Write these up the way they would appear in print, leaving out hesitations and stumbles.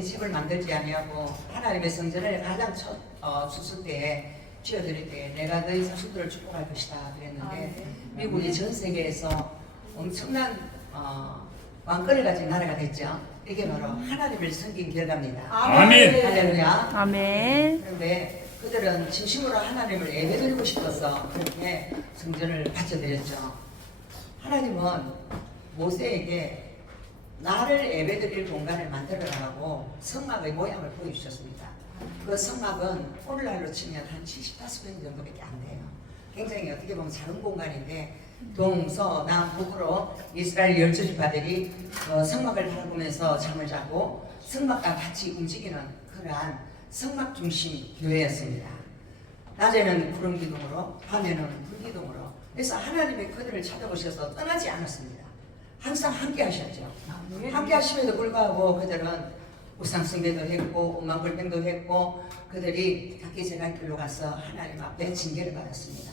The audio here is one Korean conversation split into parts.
집을 만들지 아니하고 하나님의 성전을 가장 첫 추수 때에 지어드릴 때 내가 너희 자손들을 축복할 것이다 그랬는데 미국이 전 세계에서 엄청난 왕권을 가진 나라가 됐죠. 이게 바로 하나님을 섬긴 결과입니다. 아멘. 할렐루야. 아멘. 그런데 그들은 진심으로 하나님을 예배드리고 싶어서 그렇게 성전을 바쳐드렸죠. 하나님은 모세에게 나를 예배드릴 공간을 만들어라고 성막의 모양을 보여주셨습니다. 그 성막은 오늘날로 치면 한 75평 정도밖에 안 돼요. 굉장히 어떻게 보면 작은 공간인데 동서남북으로 이스라엘 12지파들이 성막을 바라보면서 잠을 자고 성막과 같이 움직이는 그러한 성막 중심 교회였습니다. 낮에는 구름 기둥으로 밤에는 불 기둥으로 그래서 하나님의 그들을 찾아오셔서 떠나지 않았습니다. 항상 함께 하셨죠. 함께 하심에도 불구하고 그들은 우상숭배도 했고 오만불평도 했고 그들이 각기 제갈 길로 가서 하나님 앞에 징계를 받았습니다.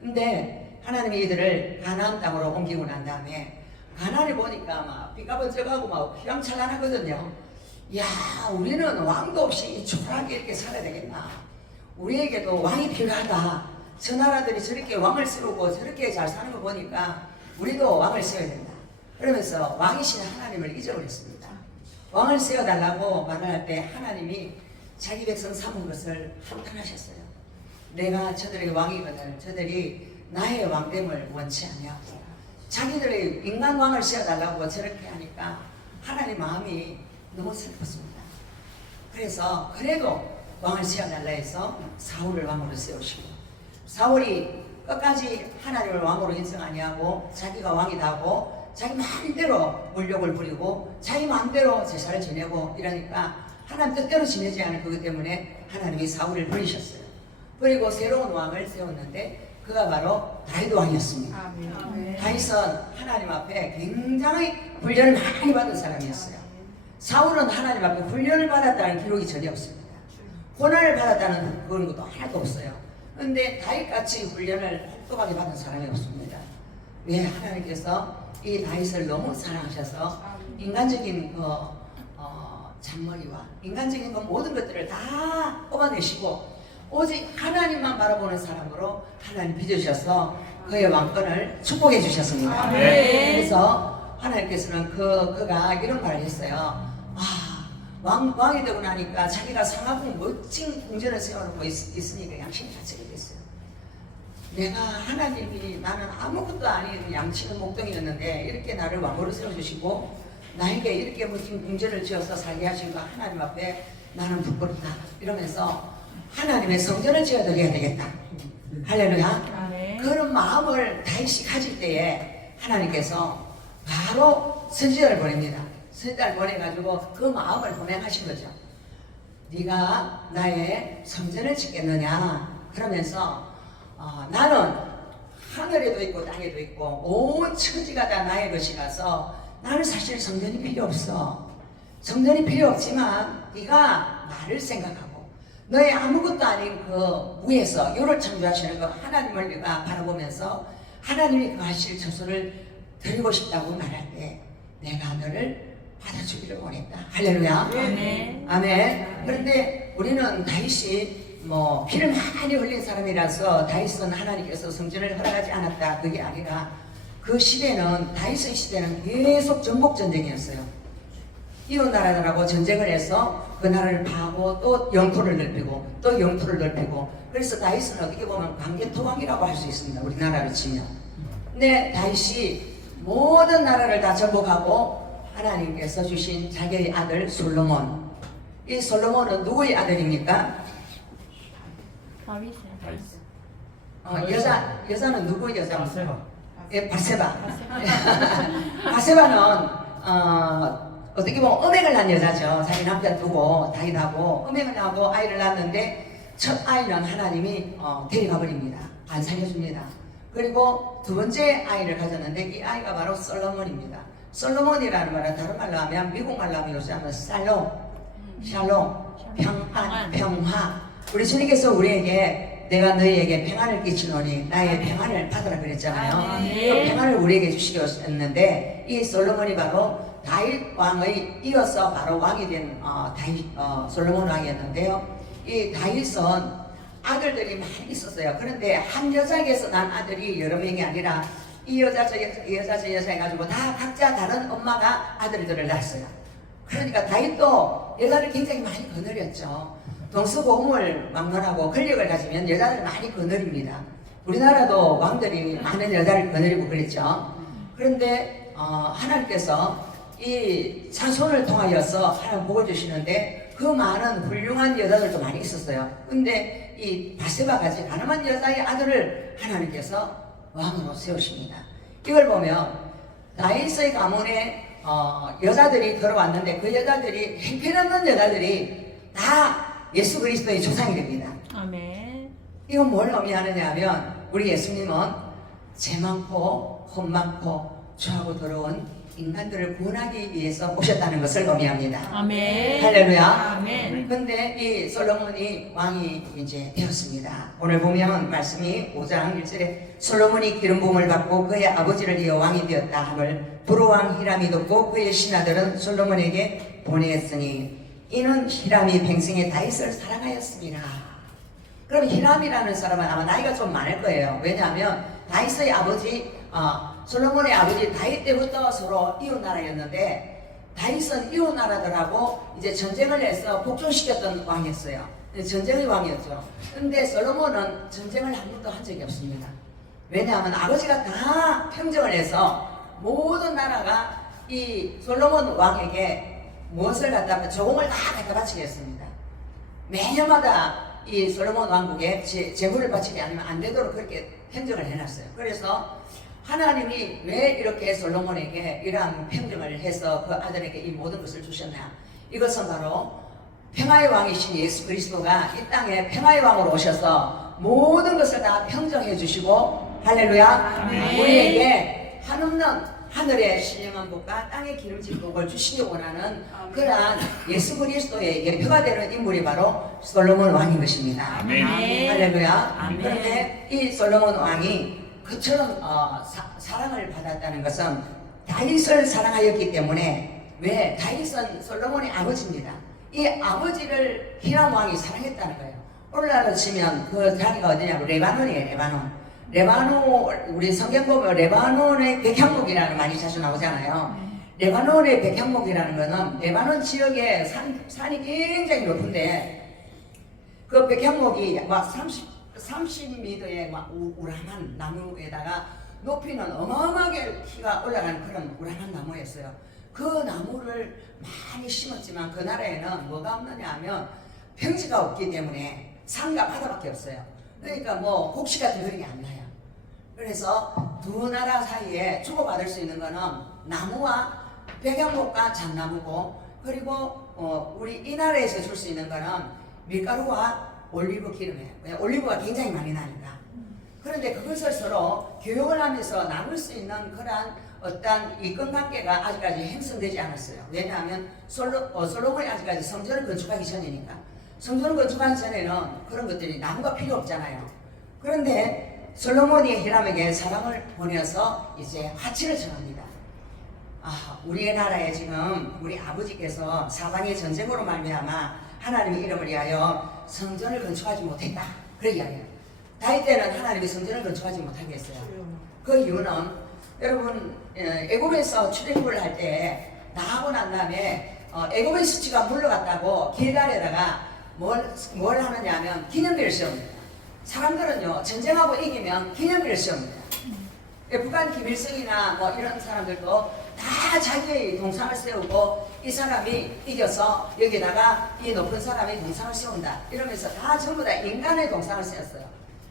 근데 하나님이 이들을 가나안 땅으로 옮기고 난 다음에 가나안에 보니까 막 비가 번쩍하고 막 휘황찬란하거든요. 야, 우리는 왕도 없이 초라하게 이렇게 살아야 되겠나? 우리에게도 왕이 필요하다. 저 나라들이 저렇게 왕을 세우고 저렇게 잘 사는 거 보니까 우리도 왕을 세워야 된다. 그러면서 왕이신 하나님을 잊어버렸습니다. 왕을 세워달라고 말을 할 때 하나님이 자기 백성 삼은 것을 한탄하셨어요. 내가 저들에게 왕이거든 저들이 나의 왕됨을 원치 아니하고 자기들의 인간 왕을 세워달라고 저렇게 하니까 하나님 마음이 너무 슬펐습니다. 그래서 그래도 왕을 세워달라 해서 사울을 왕으로 세우시고 사울이 끝까지 하나님을 왕으로 인정 아니하고 자기가 왕이다 하고 자기 마음대로 물욕을 부리고 자기 마음대로 제사를 지내고 이러니까 하나님 뜻대로 지내지 않은 그것 때문에 하나님이 사울을 버리셨어요. 그리고 새로운 왕을 세웠는데 그가 바로 다윗 왕이었습니다. 다윗은 하나님 앞에 굉장히 훈련을 많이 받은 사람이었어요. 사울은 하나님 앞에 훈련을 받았다는 기록이 전혀 없습니다. 고난을 받았다는 그런 것도 하나도 없어요. 그런데 다윗같이 훈련을 혹독하게 받은 사람이 없습니다. 왜? 하나님께서 이 다윗을 너무 사랑하셔서 인간적인 그 잔머리와 인간적인 그 모든 것들을 다 뽑아내시고 오직 하나님만 바라보는 사람으로 하나님 빚으셔서 그의 왕권을 축복해 주셨습니다. 그래서 하나님께서는 그가 이런 말을 했어요. 왕이 되고 나니까 자기가 상하고 멋진 궁전을 세워놓고 있으니까 양심이 자책이 됐어요. 내가 하나님이 나는 아무것도 아닌 양치는 목동이었는데 이렇게 나를 왕으로 세워주시고 나에게 이렇게 멋진 궁전을 지어서 살게 하신 거 하나님 앞에 나는 부끄럽다 이러면서 하나님의 성전을 지어드려야 되겠다. 할렐루야. 그런 마음을 다시 가질 때에 하나님께서 바로 선지자를 보냅니다. 선지자를 보내가지고 그 마음을 보내하신 거죠. 네가 나의 성전을 짓겠느냐 그러면서 나는 하늘에도 있고 땅에도 있고 온 천지가 다 나의 것이라서 나는 사실 성전이 필요 없어. 성전이 필요 없지만 네가 나를 생각하고 너의 아무것도 아닌 그 위에서 요를 창조하시는 그 하나님을 네가 바라보면서 하나님이 그 하실 처소를 드리고 싶다고 말할 때 내가 너를 받아주기를 원했다. 할렐루야. 아멘. 그런데 우리는 다윗이 피를 많이 흘린 사람이라서 다윗은 하나님께서 성전을 허락하지 않았다 그게 아니라 그 시대는 다윗의 시대는 계속 전복 전쟁이었어요. 이웃 나라들하고 전쟁을 해서 그 나라를 파고 또 영토를 넓히고 또 영토를 넓히고 그래서 다윗은 어떻게 보면 광개토왕이라고 할 수 있습니다. 우리나라로 치면. 근데 다윗이 모든 나라를 다 정복하고 하나님께서 주신 자기의 아들 솔로몬. 이 솔로몬은 누구의 아들입니까? 여자는 누구 여자? 바세바. 예, 바세바. 바세바는 어떻게 보면 음행을 난 여자죠. 자기 남편 두고 다윗하고 음행을 하고 아이를 낳았는데 첫 아이는 하나님이 데려가 버립니다. 안 살려줍니다. 그리고 두 번째 아이를 가졌는데 이 아이가 바로 솔로몬입니다. 솔로몬이라는 말은 다른 말로 하면 미국 말로 하면 요새 하면 샬롬, 평안, 평화. 우리 주님께서 우리에게 내가 너희에게 평안을 끼치노니 나의 평안을 받으라 그랬잖아요. 그 평안을 우리에게 주시려고 했는데 이 솔로몬이 바로 다윗 왕의 이어서 바로 왕이 된 솔로몬 왕이었는데요. 이 다윗은 아들들이 많이 있었어요. 그런데 한 여자에게서 난 아들이 여러 명이 아니라 이 여자 저 여자 해가지고 다 각자 다른 엄마가 아들들을 낳았어요. 그러니까 다윗도 여자를 굉장히 많이 거느렸죠. 동서고금을 막론하고 권력을 가지면 여자를 많이 거느립니다. 우리나라도 왕들이 많은 여자를 거느리고 그랬죠. 그런데 하나님께서 이 사손을 통하여서 하나님 복을 주시는데 그 많은 훌륭한 여자들도 많이 있었어요. 근데 이 바세바 같이 가늠한 여자의 아들을 하나님께서 왕으로 세우십니다. 이걸 보면 다윗의 가문에 여자들이 들어왔는데 그 여자들이 형편없는 여자들이 다 예수 그리스도의 조상이 됩니다. 아멘. 이건 뭘 의미하느냐 하면 우리 예수님은 죄 많고 혼 많고 죄하고 더러운 인간들을 구원하기 위해서 오셨다는 것을 의미합니다. 아멘. 할렐루야. 아멘. 근데 이 솔로몬이 왕이 이제 되었습니다. 오늘 보면 말씀이 5장 1절에 솔로몬이 기름 부음을 받고 그의 아버지를 이어 왕이 되었다 함을 부로왕 히람이 듣고 그의 신하들은 솔로몬에게 보내었으니 이는 히람이 평생에 다윗을 사랑하였습니다. 그럼 히람이라는 사람은 아마 나이가 좀 많을 거예요. 왜냐하면 다윗의 아버지 솔로몬의 아버지 다윗 때부터 서로 이웃나라였는데 다윗은 이웃나라들하고 이제 전쟁을 해서 복종시켰던 왕이었어요. 전쟁의 왕이었죠. 근데 솔로몬은 전쟁을 한 번도 한 적이 없습니다. 왜냐하면 아버지가 다 평정을 해서 모든 나라가 이 솔로몬 왕에게 무엇을 갖다 조공을 다 갖다 바치게 했습니다. 매년마다 이 솔로몬 왕국에 제물을 바치지 않으면 안 되도록 그렇게 평정을 해놨어요. 그래서 하나님이 왜 이렇게 솔로몬에게 이러한 평정을 해서 그 아들에게 이 모든 것을 주셨냐? 이것은 바로 평화의 왕이신 예수 그리스도가 이 땅에 평화의 왕으로 오셔서 모든 것을 다 평정해 주시고 할렐루야. 아멘. 우리에게 한없는 하늘의 신령한 복과 땅의 기름진 복을 주시기 원하는 그러한 예수 그리스도의 예표가 되는 인물이 바로 솔로몬 왕인 것입니다. 아멘. 할렐루야. 아멘. 그런데 이 솔로몬 왕이 그처럼 사랑을 받았다는 것은 다윗을 사랑하였기 때문에 왜 다윗은 솔로몬의 아버지입니다. 이 아버지를 히람 왕이 사랑했다는 거예요. 오늘날로 치면 그 자리가 어디냐면 레바논이에요. 레바논 우리 성경 보면 레바논의 백향목이라는 말이 자주 나오잖아요. 레바논의 백향목이라는 것은 레바논 지역에 산이 굉장히 높은데 그 백향목이 막 30m의 막 우람한 나무에다가 높이는 어마어마하게 키가 올라가는 그런 우람한 나무였어요. 그 나무를 많이 심었지만 그 나라에는 뭐가 없느냐 하면 평지가 없기 때문에 산과 바다밖에 없어요. 그러니까 뭐 곡식 같은 그런 게 안 나요. 그래서 두 나라 사이에 주고받을 수 있는 거는 나무와 백향목과 잣나무고 그리고 우리 이 나라에서 줄 수 있는 거는 밀가루와 올리브 기름이에요. 올리브가 굉장히 많이 나니까. 그런데 그것을 서로 교육을 하면서 나눌 수 있는 그러한 어떤 이권관계가 아직까지 형성되지 않았어요. 왜냐하면 솔로몬이 아직까지 성전을 건축하기 전이니까. 성전을 건축하기 전에는 그런 것들이 나무가 필요 없잖아요. 그런데 솔로몬이 히람에게 사랑을 보내서 이제 화치를 정합니다. 우리나라에 지금 우리 아버지께서 사방의 전쟁으로 말미암아 하나님의 이름을 위하여 성전을 건축하지 못했다. 그런 이야기예요. 다윗 때는 하나님이 성전을 건축하지 못하게 했어요. 그 이유는 여러분 애굽에서 출애굽을 할 때 나가고 난 다음에 애굽의 수치가 물러갔다고 길갈에다가 뭘 하느냐 하면 기념비를 세웁니다. 사람들은요 전쟁하고 이기면 기념비를 세웁니다. 북한 김일성이나 뭐 이런 사람들도 다 자기의 동상을 세우고 이 사람이 이겨서 여기다가 이 높은 사람이 동상을 세운다 이러면서 다 전부 다 인간의 동상을 세웠어요.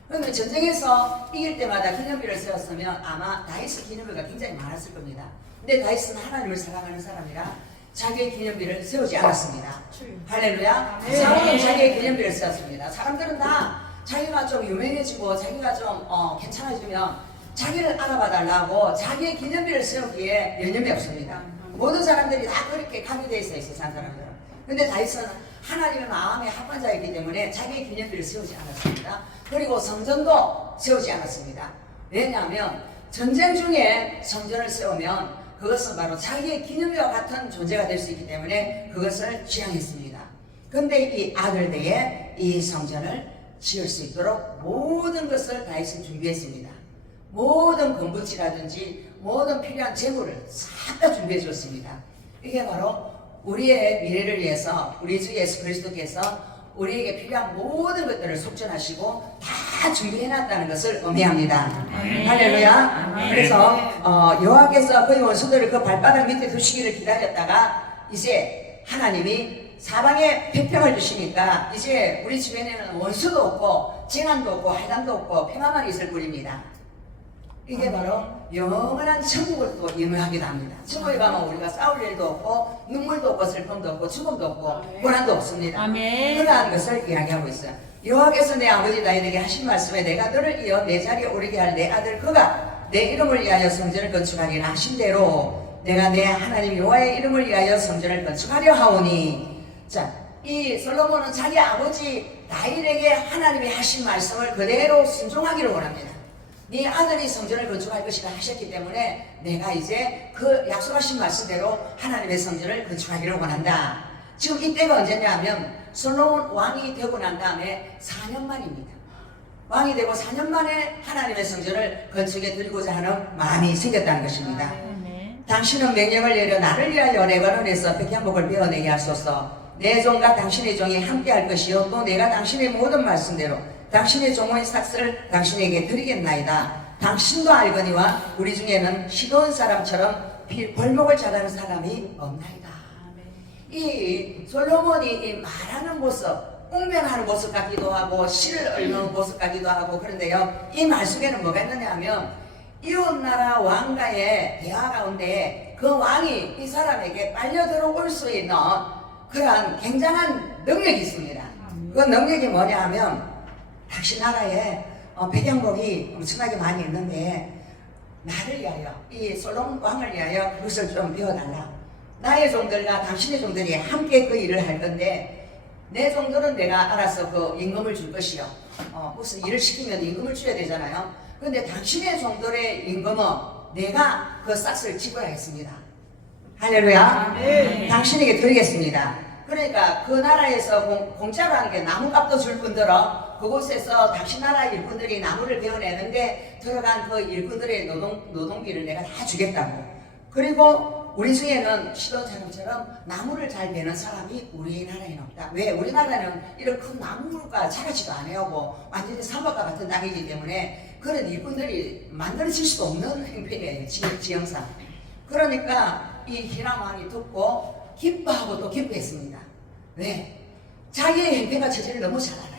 그러면 전쟁에서 이길 때마다 기념비를 세웠으면 아마 다윗의 기념비가 굉장히 많았을 겁니다. 근데 다윗은 하나님을 사랑하는 사람이라 자기의 기념비를 세우지 않았습니다. 할렐루야. 사울은 자기의 기념비를 세웠습니다. 사람들은 다 자기가 좀 유명해지고 자기가 좀 괜찮아지면 자기를 알아봐 달라고 자기의 기념비를 세우기에 여념이 없습니다. 모든 사람들이 다 그렇게 가미되어 있어요, 세상 사람들은. 근데 다윗은 하나님의 마음의 합반자이기 때문에 자기의 기념비를 세우지 않았습니다. 그리고 성전도 세우지 않았습니다. 왜냐하면 전쟁 중에 성전을 세우면 그것은 바로 자기의 기념비와 같은 존재가 될 수 있기 때문에 그것을 지향했습니다. 근데 이 아들들의 이 성전을 지을 수 있도록 모든 것을 다윗은 준비했습니다. 모든 건물지라든지 모든 필요한 재물을 싹 다 준비해 줬습니다. 이게 바로 우리의 미래를 위해서 우리 주 예수 그리스도께서 우리에게 필요한 모든 것들을 속전하시고 다 준비해놨다는 것을 의미합니다. 할렐루야. 그래서 여호와께서 그의 원수들을 그 발바닥 밑에 두시기를 기다렸다가 이제 하나님이 사방에 평평을 주시니까 이제 우리 주변에는 원수도 없고 재난도 없고 해당도 없고 평화만 있을 뿐입니다. 이게 바로 영원한 천국을 또 임하기도 합니다. 천국에 가면 우리가 싸울 일도 없고 눈물도 없고 슬픔도 없고 죽음도 없고 고난도 없습니다. 아멘. 그러한 것을 이야기하고 있어요. 여호와께서 내 아버지 다윗에게 하신 말씀에 내가 너를 이어 내 자리에 오르게 할 내 아들 그가 내 이름을 위하여 성전을 건축하리라 하신 대로 내가 내 하나님 여호와의 이름을 위하여 성전을 건축하려 하오니. 자, 이 솔로몬은 자기 아버지 다윗에게 하나님이 하신 말씀을 그대로 순종하기를 원합니다. 네 아들이 성전을 건축할 것이라 하셨기 때문에 내가 이제 그 약속하신 말씀대로 하나님의 성전을 건축하기를 원한다. 지금 이때가 언제냐 하면 솔로몬 왕이 되고 난 다음에 4년 만입니다. 왕이 되고 4년 만에 하나님의 성전을 건축해 드리고자 하는 마음이 생겼다는 것입니다. 당신은 명령을 내려 나를 위하여 레바논에서 백향목을 베어내게 하소서. 내 종과 당신의 종이 함께 할 것이요 또 내가 당신의 모든 말씀대로 당신의 종의 삭스를 당신에게 드리겠나이다. 당신도 알거니와 우리 중에는 시돈 사람처럼 벌목을 잘하는 사람이 없나이다. 이 솔로몬이 이 말하는 모습, 웅변하는 모습 같기도 하고 시를 읽는 모습 같기도 하고 그런데요, 이 말 속에는 뭐가 있느냐 하면 이웃나라 왕과의 대화 가운데 그 왕이 이 사람에게 빨려 들어올 수 있는 그러한 굉장한 능력이 있습니다. 그 능력이 뭐냐 하면 당신 나라에 백향목이 엄청나게 많이 있는데 나를 위하여 이 솔로몬 왕을 위하여 그것을 좀 배워달라. 나의 종들과 당신의 종들이 함께 그 일을 할 건데 내 종들은 내가 알아서 그 임금을 줄 것이요. 무슨 일을 시키면 임금을 줘야 되잖아요. 그런데 당신의 종들의 임금은 내가 그 싹을 집어야겠습니다. 할렐루야. 당신에게 드리겠습니다. 그러니까 그 나라에서 공짜로 하는 게 나무값도 줄 뿐더러 그곳에서 당신 나라 일꾼들이 나무를 베어내는데 들어간 그 일꾼들의 노동비를 내가 다 주겠다고. 그리고 우리 중에는 시돈 사람처럼 나무를 잘 베는 사람이 우리나라에는 없다. 왜? 우리나라는 이런 큰 나무가 자라지도 않아요. 완전히 사막과 같은 땅이기 때문에 그런 일꾼들이 만들어질 수도 없는 형편이에요. 지형상. 그러니까 이 히람왕이 듣고 기뻐하고 또 기뻐했습니다. 왜? 자기의 형편과 처지를 너무 잘 알아요.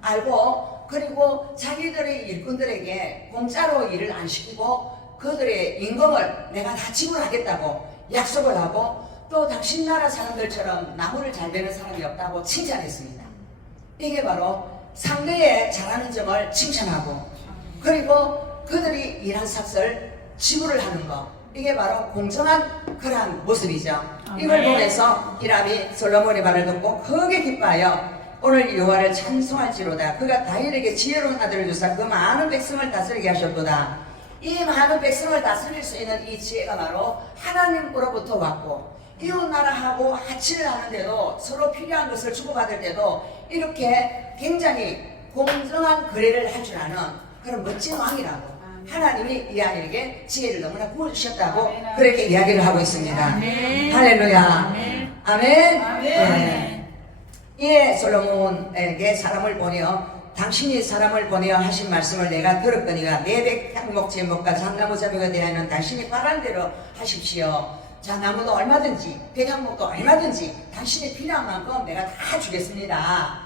알고 그리고 자기들의 일꾼들에게 공짜로 일을 안 시키고 그들의 임금을 내가 다 지불하겠다고 약속을 하고 또 당신 나라 사람들처럼 나무를 잘 베는 사람이 없다고 칭찬했습니다. 이게 바로 상대의 잘하는 점을 칭찬하고 그리고 그들이 일한 삭을 지불을 하는 것, 이게 바로 공정한 그러한 모습이죠. 이걸 보면서 히람이 솔로몬의 말을 듣고 크게 기뻐하여 오늘 여호와를 찬송할지로다. 그가 다윗에게 지혜로운 아들을 주사 그 많은 백성을 다스리게 하셨도다. 이 많은 백성을 다스릴 수 있는 이 지혜가 바로 하나님으로부터 왔고 이웃나라하고 합치를 하는데도 서로 필요한 것을 주고받을 때도 이렇게 굉장히 공정한 거래를 할 줄 아는 그런 멋진 왕이라고 하나님이 이 아이에게 지혜를 너무나 부어주셨다고 그렇게 이야기를 하고 있습니다. 할렐루야. 아멘. 네. 이에 솔로몬에게 사람을 보내어 당신이 사람을 보내어 하신 말씀을 내가 들었거니와 내 백향목 제목과 잣나무 자매가 대하여는 당신이 바란 대로 하십시오. 잣나무도 얼마든지 백향목도 얼마든지 당신이 필요한 만큼 내가 다 주겠습니다.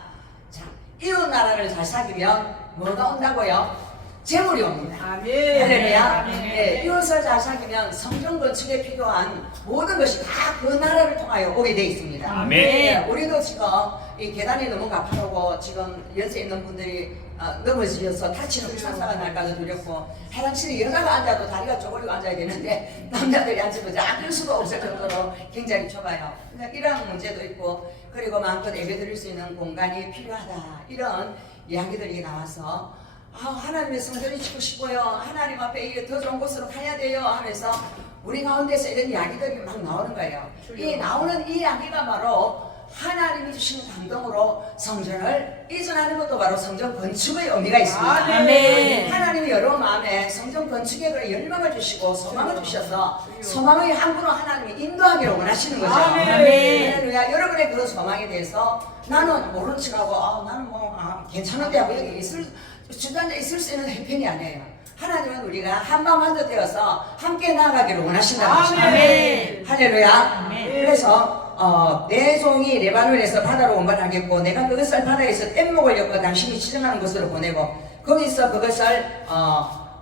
자, 이웃 나라를 잘 사귀면 뭐가 온다고요? 재물이 옵니다. 할렐루야. 네, 이웃을 잘 사귀면 성전 건축에 필요한 모든 것이 다 그 나라를 통하여 오게 되어 있습니다. 아멘. 네, 우리도 지금 이 계단이 너무 가파르고 지금 연세 있는 분들이 넘어지셔서 다치는 불상사가 날까도 두렵고 화장실에 여자가 앉아도 다리가 쪼그리고 앉아야 되는데 남자들이 앉으면 앉을 수가 없을 정도로 굉장히 좁아요. 그러니까 이런 문제도 있고 그리고 마음껏 예배드릴 수 있는 공간이 필요하다. 이런 이야기들이 나와서 하나님의 성전이 짓고 싶어요. 하나님 앞에 더 좋은 곳으로 가야 돼요 하면서 우리 가운데서 이런 이야기들이 막 나오는 거예요. 이 나오는 이 이야기가 바로 하나님이 주신 감동으로 성전을 이전하는 것도 바로 성전 건축의 의미가 있습니다. 아멘. 하나님이 여러 마음에 성전 건축에 그런 열망을 주시고 소망을 주셔서 소망의 항구로 하나님이 인도하기를 원하시는 거죠. 아멘. 할렐루야. 여러분의 그 소망에 대해서 나는 모른 척하고 나는 괜찮은데 하고 여기 주저앉아 있을 수 있는 형편이 아니에요. 하나님은 우리가 한마음 한뜻 되어서 함께 나아가기를 원하신다는 것입니다. 아멘. 할렐루야. 아멘. 그래서 내 종이 레바논에서 바다로 운반하겠고 내가 그것을 바다에서 뗏목을 엮어 당신이 지정하는 곳으로 보내고 거기서 그것을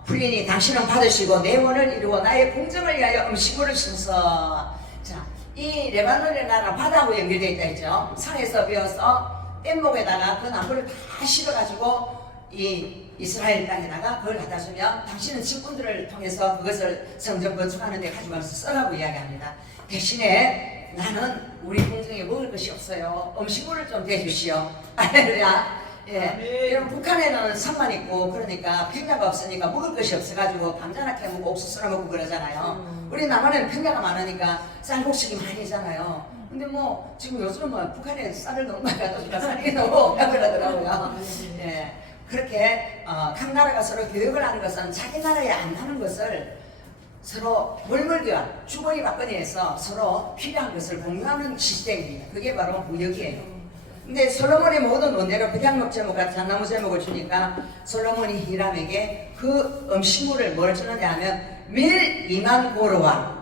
부인이 당신은 받으시고 내 원을 이루어 나의 공정을 위하여 음식물을 심어서 자, 이 레바논의 나라 바다하고 연결되어 있다 했죠. 산에서 베어서 뗏목에다가 그 나무를 다 실어가지고 이 이스라엘 땅에다가 그걸 갖다 주면 당신은 직분들을 통해서 그것을 성전 건축하는 데 가져가면서 써라고 이야기합니다. 대신에 나는 우리 공정에 먹을 것이 없어요. 음식물을 좀 대주시오. 할렐루야. 예. 여러분 북한에는 산만 있고 그러니까 평야가 없으니까 먹을 것이 없어가지고 감자나 캐먹고 옥수수나 먹고 그러잖아요. 우리 남한에는 평야가 많으니까 쌀국수기 많이잖아요. 근데 뭐 지금 요즘은 뭐 북한에 쌀을 너무 많이 갖다 주니까 쌀이 너무 없다고 그러더라고요. 예. 그렇게 각 나라가 서로 교육을 하는 것은 자기 나라에 안 하는 것을 서로 물물교환, 주거니 받거니해서 서로 필요한 것을 공유하는 시스템입니다. 그게 바로 무역이에요. 근데 솔로몬의 모든 원대로 백향목 제목과 잣나무 제목을 주니까 솔로몬이 히람에게 그 음식물을 뭘 주느냐 하면 밀 2만 고루와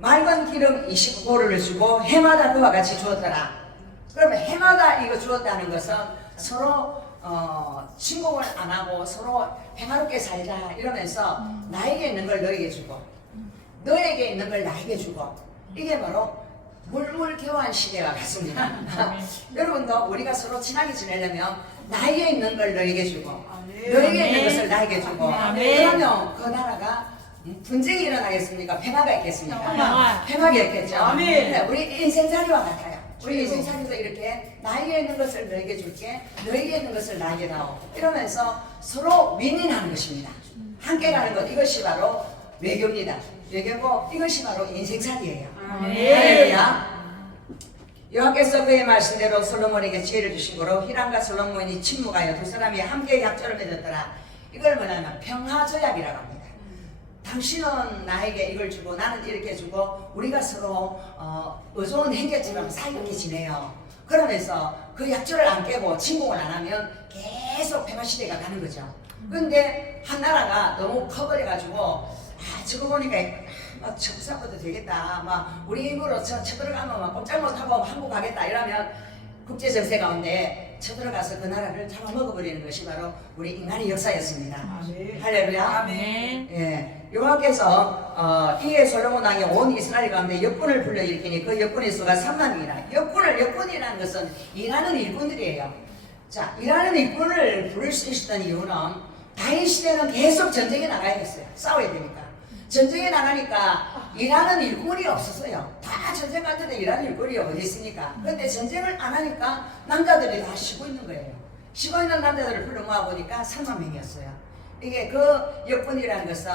맑은 기름 29고루를 주고 해마다 그와 같이 주었더라. 그러면 해마다 이거 주었다는 것은 서로 침공을 안 하고 서로 평화롭게 살자 이러면서 나에게 있는 걸 너에게 주고 너에게 있는 걸 나에게 주고 이게 바로 물물교환 시대와 같습니다. 여러분도 우리가 서로 친하게 지내려면 나에게 있는 걸 너에게 주고 너에게 있는 것을 나에게 주고 그러면 그 나라가 분쟁이 일어나겠습니까? 평화가 있겠습니까? 평화가 있겠죠. 네, 우리 인생살이와 같아요. 우리 인생살이도 이렇게 나에게 있는 것을 너에게 줄게 너에게 있는 것을 나에게 다오 이러면서 서로 윈윈하는 것입니다. 함께 가는 것 이것이 바로 외교입니다. 외교고 이것이 바로 인생살이에요. 할렐루야. 여호와께서 그의 말씀대로 솔로몬에게 지혜를 주신 거로 히람과 솔로몬이 침묵하여 두 사람이 함께 약조를 맺었더라. 이걸 뭐냐면 평화조약이라고 합니다. 당신은 나에게 이걸 주고 나는 이렇게 주고 우리가 서로 의존 행제처럼 사이좋게 지내요. 그러면서 그 약조를 안 깨고 침공을 안 하면 계속 평화시대가 가는 거죠. 근데 한 나라가 너무 커버려가지고 저거 보니까 막 쳐부사고도 되겠다. 막 우리 힘으로 쳐들어가면 막 꼼짝 못하고 한국 가겠다 이러면 국제 정세 가운데 쳐들어가서 그 나라를 잡아먹어버리는 것이 바로 우리 인간의 역사였습니다. 할렐루야. 아멘. 예, 여호와께서 이에 솔로몬 왕이 온 이스라엘 가운데 역군을 불러일으키니 그 역군의 수가 3만이라. 역군이라는 것은 일하는 일꾼들이에요. 자, 일하는 일꾼을 부를 수 있었던 이유는 다윗 시대는 계속 전쟁에 나가야 했어요. 싸워야 되니까. 전쟁에 나가니까 일하는 일꾼이 없었어요. 다 전쟁 갈 때는 일하는 일꾼이 어디 있습니까? 그런데 전쟁을 안 하니까 남자들이 다 쉬고 있는 거예요. 쉬고 있는 남자들을 불러 모아보니까 3만 명이었어요. 이게 그 역군이라는 것은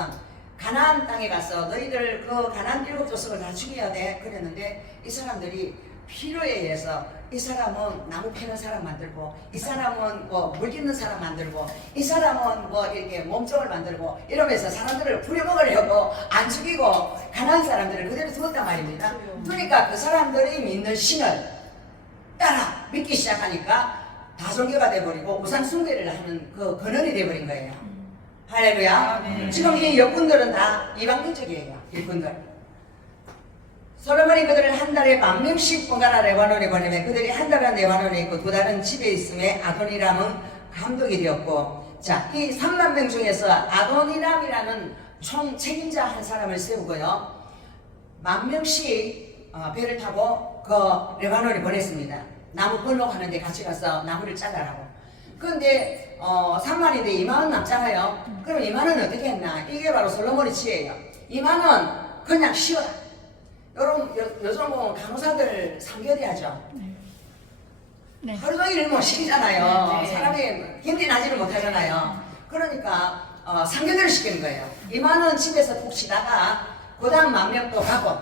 가나안 땅에 가서 너희들 그 가나안 7족속을 다 죽여야 돼 그랬는데 이 사람들이 필요에 의해서 이 사람은 나무 패는 사람 만들고 이 사람은 뭐 물 깃는 사람 만들고 이 사람은 뭐 이렇게 몸종을 만들고 이러면서 사람들을 부려먹으려고 안 죽이고 가난한 사람들을 그대로 두었단 말입니다. 그러니까 그 사람들이 믿는 신을 따라 믿기 시작하니까 다종교가 돼버리고 우상 숭배를 하는 그 근원이 돼버린 거예요. 할렐루야. 지금 이 역군들은 다 이방민족이에요. 일꾼들. 솔로몬이 그들을 한 달에 10,000명씩 번갈아 레바논에 보내면 그들이 한 달은 레바논에 있고 두 달은 집에 있음에 아도니람은 감독이 되었고, 자, 이 3만 명 중에서 아도니람이라는 총 책임자 한 사람을 세우고요, 10,000명씩 배를 타고 그 레바논에 보냈습니다. 나무 번록하는 데 같이 가서 나무를 잘라라고. 그런데 3만인데 2만원 남잖아요. 그럼 2만원 어떻게 했나? 이게 바로 솔로몬의 지혜예요. 2만원 그냥 쉬어라. 여러분 요즘 보면 간호사들 3개월이 하죠. 네. 하루 종일 뭐 시키잖아요. 네. 사람이 견디나지를 못하잖아요. 그러니까 3개월을 시키는 거예요. 2만원 집에서 푹 쉬다가 그 다음 10,000명 또 가고,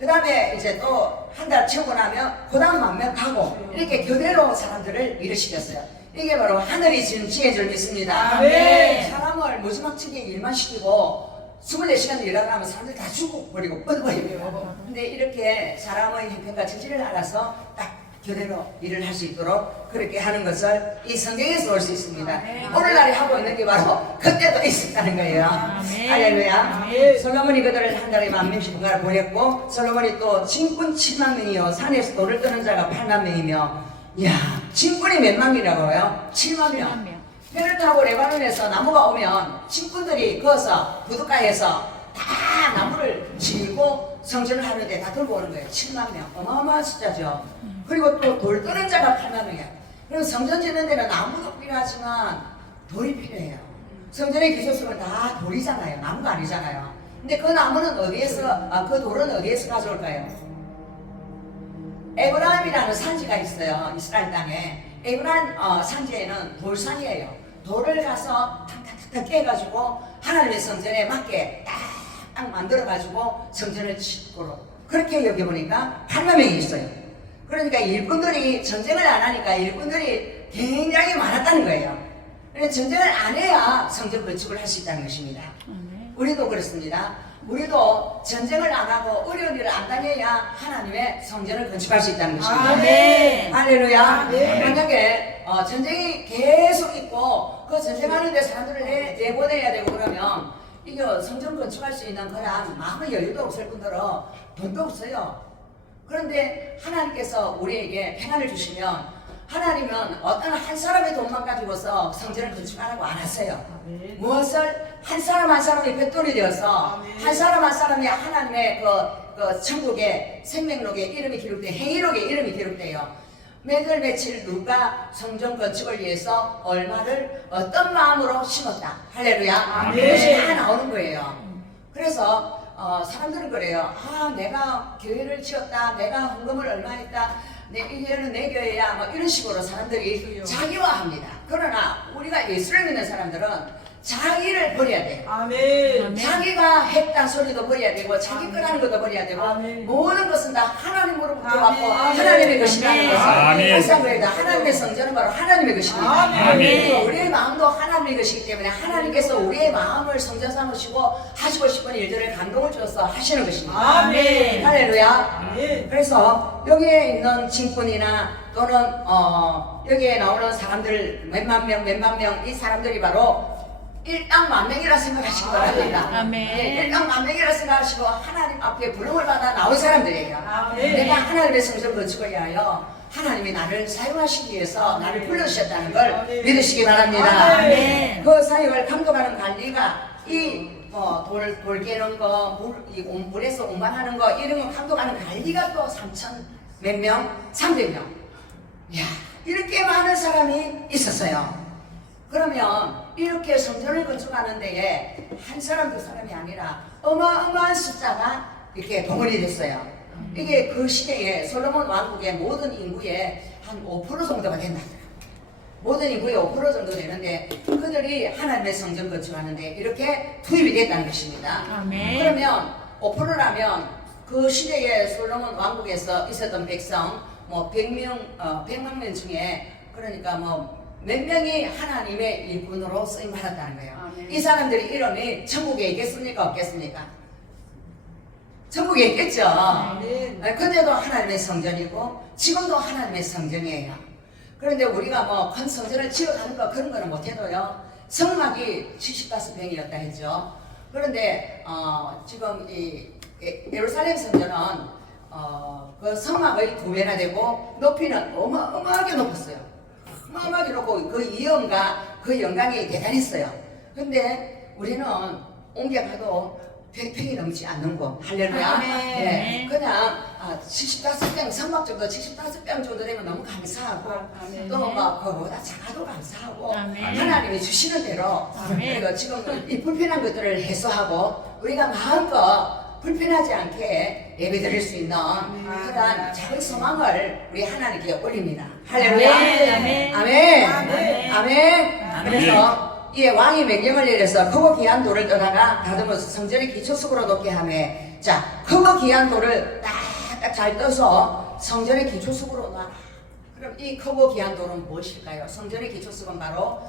그 다음에 이제 또 한 달 채우고 나면 그 다음 10,000명 가고, 이렇게 교대로 사람들을 일을 시켰어요. 이게 바로 하늘이 지은 지혜인 줄 믿습니다. 아멘. 사람을 무지막지게 일만 시키고 24시간 일하다 하면 사람들이 다 죽어버리고 뻗어버리고, 근데 이렇게 사람의 형편과 처지를 알아서 딱 교대로 일을 할 수 있도록 그렇게 하는 것을 이 성경에서 볼 수 있습니다. 아멘. 오늘날에 하고 있는 게 바로 그때도 있었다는 거예요. 아멘. 할렐루야. 아멘. 솔로몬이 그들을 한 달에 10,000명씩 분가를 보냈고, 솔로몬이 또 진군 70,000명이요 산에서 돌을 떠는 자가 80,000명이며, 이야, 진군이 몇만 명이라고요? 70,000명. 7명. 배를 타고 레바논에서 나무가 오면 친구들이 거기서 부둣가에서 다 나무를 지고 성전을 하는데 다 들고 오는 거예요. 7만 명. 어마어마한 숫자죠. 그리고 또 돌 떠는 자가 8만 명이야. 그리고 성전 짓는 데는 나무도 필요하지만 돌이 필요해요. 성전의 기초수는 다 돌이잖아요. 나무가 아니잖아요. 근데 그 나무는 어디에서, 그 돌은 어디에서 가져올까요? 에브라임이라는 산지가 있어요. 이스라엘 땅에. 에브라임 산지에는 돌산이에요. 돌을 가서 탁탁탁 깨가지고 하나님의 성전에 맞게 딱 만들어가지고 성전을 짓도록 그렇게 여겨보니까 8만 명이 있어요. 그러니까 일꾼들이 전쟁을 안 하니까 일꾼들이 굉장히 많았다는 거예요. 그래서 전쟁을 안 해야 성전 건축을 할 수 있다는 것입니다. 아멘. 우리도 그렇습니다. 우리도 전쟁을 안 하고 어려운 일을 안 당해야 하나님의 성전을 건축할 수 있다는 것입니다. 아멘. 할렐루야. 네. 만약에 전쟁이 계속 있고 그 전쟁하는데 사람들을 내보내야 되고 그러면 이게 성전 건축할 수 있는 그런 마음의 여유도 없을 뿐더러 돈도 없어요. 그런데 하나님께서 우리에게 평안을 주시면 하나님은 어떤 한 사람의 돈만 가지고서 성전을 건축하라고 안 하세요. 무엇을 한 사람 한 사람이 뱃돌이 되어서 한 사람 한 사람이 하나님의 그 천국의 생명록에 이름이 기록돼 행위록에 이름이 기록돼요. 매달 며칠 누가 성전 건축을 위해서 얼마를 어떤 마음으로 심었다. 할렐루야. 아멘. 그것이 다 나오는 거예요. 그래서 사람들은 그래요. 내가 교회를 지었다. 내가 헌금을 얼마 했다. 이 교회는 내 교회야. 뭐 이런 식으로 사람들이 자기화합니다. 그러나 우리가 예수를 믿는 사람들은 자기를 버려야 돼요. 아멘. 아멘. 자기가 했다 소리도 버려야 되고 자기 거라는 것도 버려야 되고 아멘. 모든 것은 다 하나님으로부터 아멘. 왔고 하나님의 것이라는 아멘. 것을 아멘. 항상 그래도 하나님의 성전은 바로 하나님의 것입니다. 아멘. 그리고 우리의 마음도 하나님의 것이기 때문에 하나님께서 우리의 마음을 성전 삼으시고 하시고 싶은 일들을 감동을 주어서 하시는 것입니다. 아멘. 할렐루야. 아멘. 그래서 여기에 있는 친구이나 또는 여기에 나오는 사람들 몇만 명 이 사람들이 바로 일당 만명이라 생각하시기 바랍니다. 아멘. 일당 만명이라 생각하시고 하나님 앞에 부름을 받아 나온 사람들이에요. 아멘. 내가 하나님의 성전 건축을 위하여 하나님이 나를 사용하시기 위해서 나를 불러주셨다는 걸 아멘. 믿으시기 바랍니다. 아멘. 그 사역을 감독하는 관리가 돌 깨는 거, 물에서 운반하는 거 이런 거 감독하는 관리가 또 3,000 몇 명? 300명. 이야, 이렇게 많은 사람이 있었어요. 그러면 이렇게 성전을 건축하는 데에 한 사람 두 사람이 아니라 어마어마한 숫자가 이렇게 동원이 됐어요. 이게 그 시대에 솔로몬 왕국의 모든 인구의 한 5% 정도가 된다. 모든 인구의 5% 정도 되는데 그들이 하나님의 성전 건축하는데 이렇게 투입이 됐다는 것입니다. 아멘. 그러면 5%라면 그 시대에 솔로몬 왕국에서 있었던 백성 뭐 100만 명 중에 그러니까 뭐 몇 명이 하나님의 일꾼으로 쓰임 받았다는 거예요. 아멘. 이 사람들이 이름이 천국에 있겠습니까? 없겠습니까? 천국에 있겠죠. 아멘. 근데도 하나님의 성전이고 지금도 하나님의 성전이에요. 그런데 우리가 뭐 큰 성전을 지어가는 거 그런 거는 못해도요. 성막이 75평이었다 했죠. 그런데 지금 이 예루살렘 성전은 그 성막의 2배나 되고 높이는 어마어마하게 높았어요. 어마어마하게 높고 그 이음과 그 영광이 대단했어요. 근데 우리는 옮겨가도 100평이 넘지 않는 곳. 할렐루야. 아멘. 네, 그냥 75평 성막 정도 75평 정도 되면 너무 감사하고 아멘. 또 막 그거보다 작아도 감사하고 아멘. 하나님이 주시는 대로 아멘. 그리고 지금 이 불편한 것들을 해소하고 우리가 마음껏 불편하지 않게 예배드릴 수 있는 그러한 작은 소망을 우리 하나님께 올립니다. 할렐루야. 아멘. 아멘. 아멘. 아멘. 그래서 이 왕이 명령을 내려서 크고 귀한 돌을 떠다가 다듬어서 성전의 기초석으로 놓게 하며 자, 크고 귀한 돌을 딱딱 잘 떠서 성전의 기초석으로 놔라. 그럼 이 크고 귀한 돌은 무엇일까요? 성전의 기초석은 바로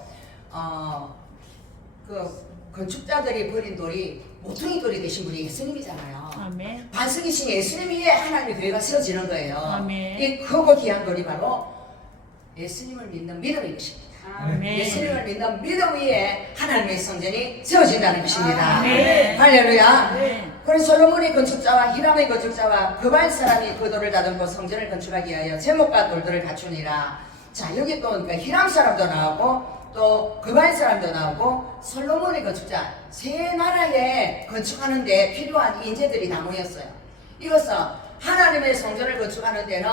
그 건축자들이 버린 돌이 모퉁이 돌이 되신 분이 예수님이잖아요. 아멘. 반석이신 예수님 위에 하나님의 교회가 세워지는 거예요. 아멘. 이 크고 귀한 돌이 바로 예수님을 믿는 믿음인 것입니다. 아멘. 예수님을 믿는 믿음 위에 하나님의 성전이 세워진다는 것입니다. 아멘. 할렐루야. 아멘. 그래서 솔로몬의 건축자와 히람의 건축자와 그발 사람이 그 돌을 다듬고 성전을 건축하기 위하여 제목과 돌들을 갖추니라. 자, 여기 또 그러니까 히람 사람도 나오고 또 그발 사람도 나오고 솔로몬의 건축자, 세 나라에 건축하는데 필요한 인재들이 다 모였어요. 이것은 하나님의 성전을 건축하는 데는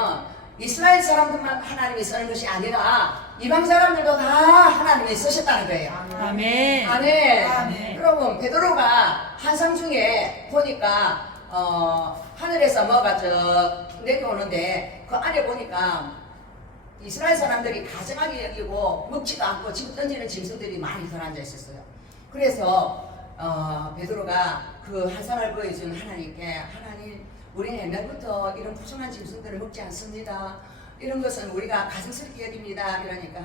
이스라엘 사람들만 하나님이 쓰는 것이 아니라 이방 사람들도 다 하나님이 쓰셨다는 거예요. 아멘. 아멘. 아멘. 여러분, 베드로가 환상 중에 보니까 하늘에서 뭐가 저 내려오는데 그 안에 보니까 이스라엘 사람들이 가증하게 여기고 먹지도 않고 지금 던지는 짐승들이 많이 들어앉아 있었어요. 그래서 베드로가 그 환상을 보여준 하나님께, 하나님, 우리는 옛날부터 이런 부정한 짐승들을 먹지 않습니다. 이런 것은 우리가 가증스럽게 여깁니다. 이러니까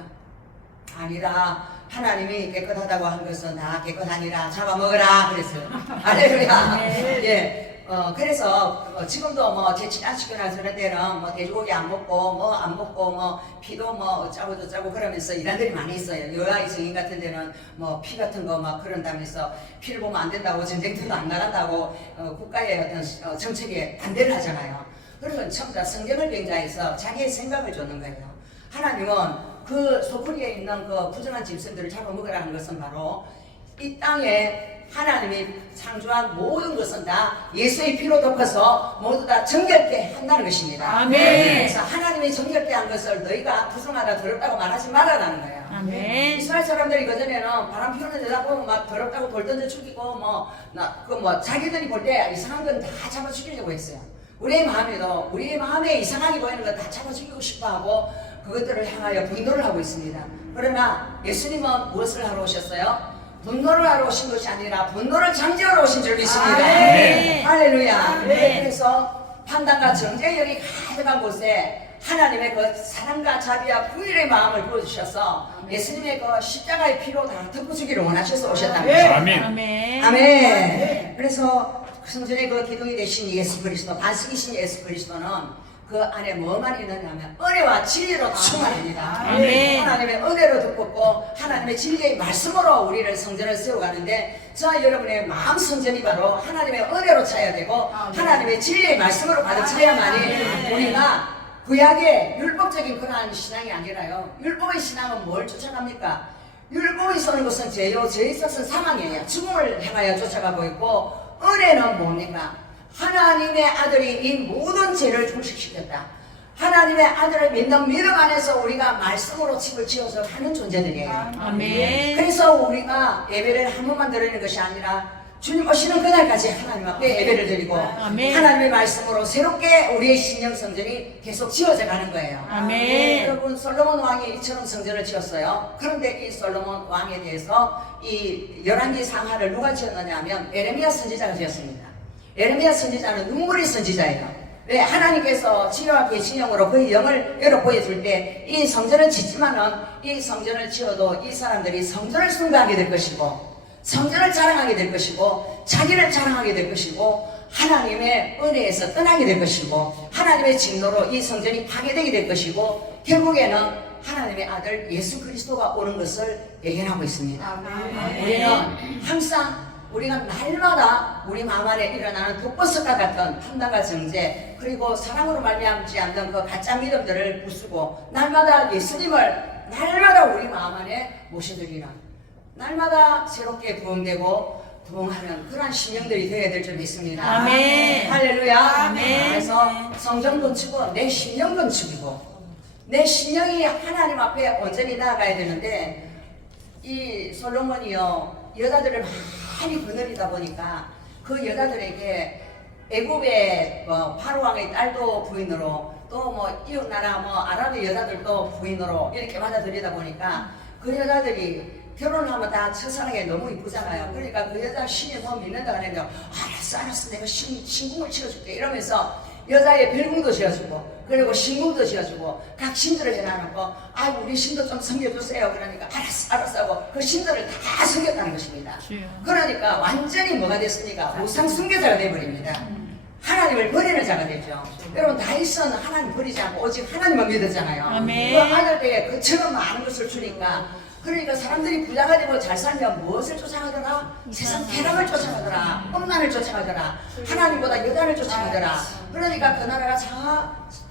아니라 하나님이 깨끗하다고 한 것은 다 깨끗하니라 잡아먹으라 그랬어요. 할렐루야. 예. 그래서 지금도 뭐 제치안시켜 나서는 데는 뭐 돼지고기 안 먹고 뭐 안 먹고 뭐 피도 뭐 어쩌고 저쩌고 그러면서 이란들이 많이 있어요. 여아의 증인 같은 데는 뭐 피 같은 거 막 그런다면서 피를 보면 안 된다고 전쟁터도 안 나간다고 국가의 어떤 정책에 반대를 하잖아요. 그러면 전부 다 성경을 변자해서 자기의 생각을 줬는 거예요. 하나님은 그 소쿠리에 있는 그 부정한 짐승들을 잡아먹으라는 것은 바로 이 땅에 하나님이 창조한 모든 것은 다 예수의 피로 덮어서 모두 다 정결케 한다는 것입니다. 아멘. 그래서 하나님이 정결케 한 것을 너희가 부정하다 더럽다고 말하지 말아라는 거예요. 아멘. 이스라엘 사람들이 그전에는 바람 피우는 여자 보면 막 더럽다고 돌 던져 죽이고 자기들이 볼 때 이상한 건 다 잡아 죽이려고 했어요. 우리의 마음에도 우리의 마음에 이상하게 보이는 건 다 잡아 죽이고 싶어 하고 그것들을 향하여 분노를 하고 있습니다. 그러나 예수님은 무엇을 하러 오셨어요? 분노를 하러 오신 것이 아니라 분노를 장제하러 오신 줄 믿습니다. 아멘. 할렐루야. 아멘. 그래서 판단과 정죄력이 가득한 곳에 하나님의 그 사랑과 자비와 긍휼의 마음을 보여주셔서 예수님의 그 십자가의 피로 다 덮어주기를 원하셔서 오셨다는 거죠. 아멘. 아멘. 아멘. 그래서 성전의 그 기둥이 되신 예수 그리스도, 반석이신 예수 그리스도는 그 안에 뭐만 있느냐 하면 은혜와 진리로 충만합니다. 아멘. 하나님의 은혜로 덮었고 하나님의 진리의 말씀으로 우리를 성전을 세워가는데 저와 여러분의 마음 성전이 바로 하나님의 은혜로 차야 되고 하나님의 진리의 말씀으로 가득 차야만이 우리가 구약의 율법적인 그러한 신앙이 아니라요. 율법의 신앙은 뭘 쫓아갑니까? 율법이 쏘는 것은 죄요, 죄의 썩은 사망이에요. 죽음을 향하여 쫓아가고 있고 은혜는 뭡니까? 하나님의 아들이 이 모든 죄를 종식시켰다. 하나님의 아들을 믿는 믿음 안에서 우리가 말씀으로 집을 지어서 하는 존재들이에요. 아멘. 그래서 우리가 예배를 한 번만 드리는 것이 아니라 주님 오시는 그날까지 하나님 앞에 예배를 드리고 아멘. 하나님의 말씀으로 새롭게 우리의 신령 성전이 계속 지어져 가는 거예요. 아멘. 여러분, 솔로몬 왕이 이처럼 성전을 지었어요. 그런데 이 솔로몬 왕에 대해서 이 열왕기 상하를 누가 지었느냐 하면 에레미야 선지자가 지었습니다. 에레미야 선지자는 눈물의 선지자예요. 왜? 하나님께서 치유와 계시령으로 그의 영을 열어 보여줄 때 이 성전을 짓지만은 이 성전을 지어도 이 사람들이 성전을 숭배하게 될 것이고 성전을 자랑하게 될 것이고 자기를 자랑하게 될 것이고 하나님의 은혜에서 떠나게 될 것이고 하나님의 진노로 이 성전이 파괴되게 될 것이고 결국에는 하나님의 아들 예수 그리스도가 오는 것을 예견하고 있습니다. 우리는 항상 우리가 날마다 우리 마음 안에 일어나는 독버섯과 같은 판단과 정죄 그리고 사랑으로 말미암지 않는 그 가짜 믿음들을 부수고 날마다 예수님을 날마다 우리 마음 안에 모셔드리는 날마다 새롭게 부흥되고 부흥하는 그러한 신령들이 되어야 될 줄 믿습니다. 아멘. 할렐루야. 아멘. 그래서 성전 건축은 내 신령 건축이고 내 신령이 하나님 앞에 온전히 나아가야 되는데 이 솔로몬이요 여자들을 많이 거느리다 보니까 그 여자들에게 애굽의 바로 왕의 딸도 부인으로 또 뭐 이웃 나라 뭐 아랍의 여자들도 부인으로 이렇게 받아들이다 보니까 그 여자들이 결혼을 하면 다 첫사랑에 너무 이쁘잖아요. 그러니까 그 여자 신이 뭐 믿는다 그랬는데 알았어 내가 신궁을 지어줄게 이러면서 여자의 별궁도 지어주고 그리고 신궁도 지어주고 각 신들을 해놔놓고 우리 신도 좀 섬겨주세요. 그러니까 알았어 하고 그 신들을 다 섬겼다는 것입니다. 그러니까 완전히 뭐가 됐습니까? 우상 숭배자가 돼버립니다. 하나님을 버리는 자가 되죠. 여러분 다윗은 하나님 버리지 않고 오직 하나님만 믿었잖아요. 아멘. 그 아들에게 그처럼 많은 것을 주니까 그러니까 사람들이 부자가 되고 잘 살면 무엇을 쫓아가더라? 세상 쾌락을 쫓아가더라. 험난을 쫓아가더라. 하나님보다 여단을 쫓아가더라. 그러니까 그 나라가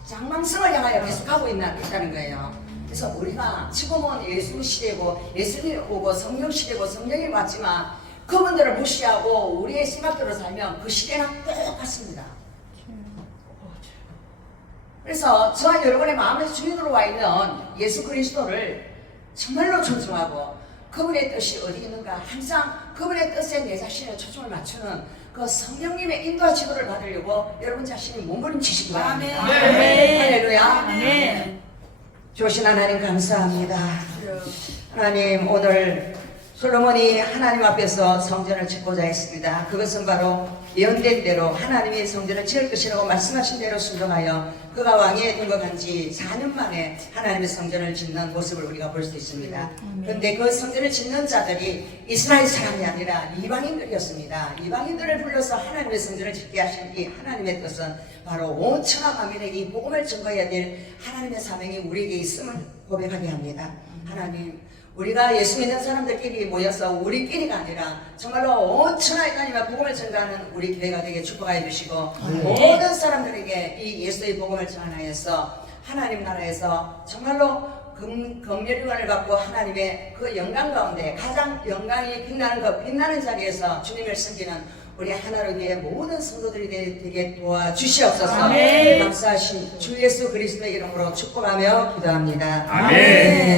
장망성을 향하여 계속 가고 있다는 거예요. 그래서 우리가 지금은 예수 시대고 예수님이 오고 성령 시대고 성령이 왔지만 그분들을 무시하고 우리의 생각대로 살면 그 시대랑 똑같습니다. 그래서 저와 여러분의 마음의 주인으로 와 있는 예수 그리스도를 정말로 존중하고 그분의 뜻이 어디 있는가 항상 그분의 뜻에 내 자신의 초점을 맞추는 그 성령님의 인도와 지도를 받으려고 여러분 자신이 몸부림치시기 바랍니다. 아멘. 할렐루야. 아멘. 좋으신 하나님 감사합니다. 하나님 오늘 솔로몬이 하나님 앞에서 성전을 짓고자 했습니다. 그것은 바로 예언된 대로 하나님이 성전을 지을 것이라고 말씀하신 대로 순종하여 그가 왕이 등극한 지 4년 만에 하나님의 성전을 짓는 모습을 우리가 볼 수 있습니다. 그런데 그 성전을 짓는 자들이 이스라엘 사람이 아니라 이방인들이었습니다. 이방인들을 불러서 하나님의 성전을 짓게 하신 이 하나님의 뜻은 바로 온 천하 만민에게 이 복음을 증거해야 될 하나님의 사명이 우리에게 있음을 고백하게 합니다. 하나님 우리가 예수 믿는 사람들끼리 모여서 우리끼리가 아니라 정말로 온 천하에 하나님의 복음을 전가하는 우리 교회가 되게 축복하여 주시고 모든 사람들에게 이 예수의 복음을 전하여서 하나님 나라에서 정말로 검열관을 받고 하나님의 그 영광 가운데 가장 영광이 빛나는 그 빛나는 자리에서 주님을 섬기는 우리 하나로 교회 모든 성도들이 되게 도와주시옵소서. 아멘. 감사하신 주 예수 그리스도의 이름으로 축복하며 기도합니다. 아멘.